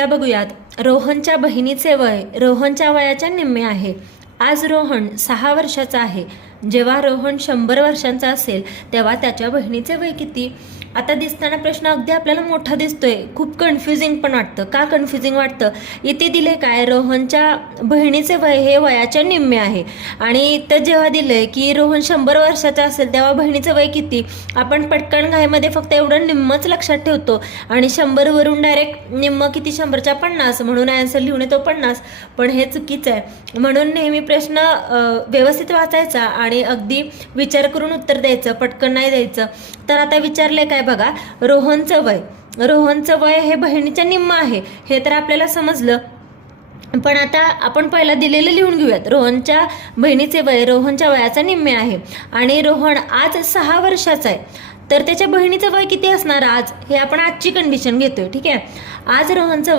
पहिला बघूयात. रोहनच्या बहिणीचे वय रोहनच्या वयाच्या निम्मे आहे. आज रोहन 6 वर्षाचा आहे. जेव्हा रोहन 100 वर्षांचा असेल तेव्हा त्याच्या बहिणीचे वय किती? आता दिसताना प्रश्न अगदी आपल्याला मोठा दिसतोय, खूप कन्फ्युजिंग पण वाटतं. का कन्फ्युजिंग वाटतं? इथे दिले काय, रोहनच्या बहिणीचे वय हे वयाच्या निम्मे आहे. आणि इथं जेव्हा दिलंय की रोहन 100 वर्षाचा असेल तेव्हा बहिणीचं वय किती, आपण पटकन घाईमध्ये फक्त एवढं निम्मच लक्षात ठेवतो आणि 100 वरून डायरेक्ट निम्म किती, 100च्या 50 म्हणून आन्सर लिहून येतो 50. पण हे चुकीचं आहे. म्हणून नेहमी प्रश्न व्यवस्थित वाचायचा आणि अगदी विचार करून उत्तर द्यायचं, पटकन नाही द्यायचं. तर आता विचारले काय बघा, रोहनचं वय हे बहिणीच्या निम्म आहे, हे तर आपल्याला समजलं. पण आता आपण पहिला दिलेलं लिहून घेऊयात. रोहनच्या बहिणीचे वय रोहनच्या वयाचा निम्मे आहे आणि रोहन आज 6 वर्षाचा आहे. तर त्याच्या बहिणीचं वय किती असणार आज, हे आपण आजची कंडिशन घेतोय. ठीक आहे, आज रोहनचं वय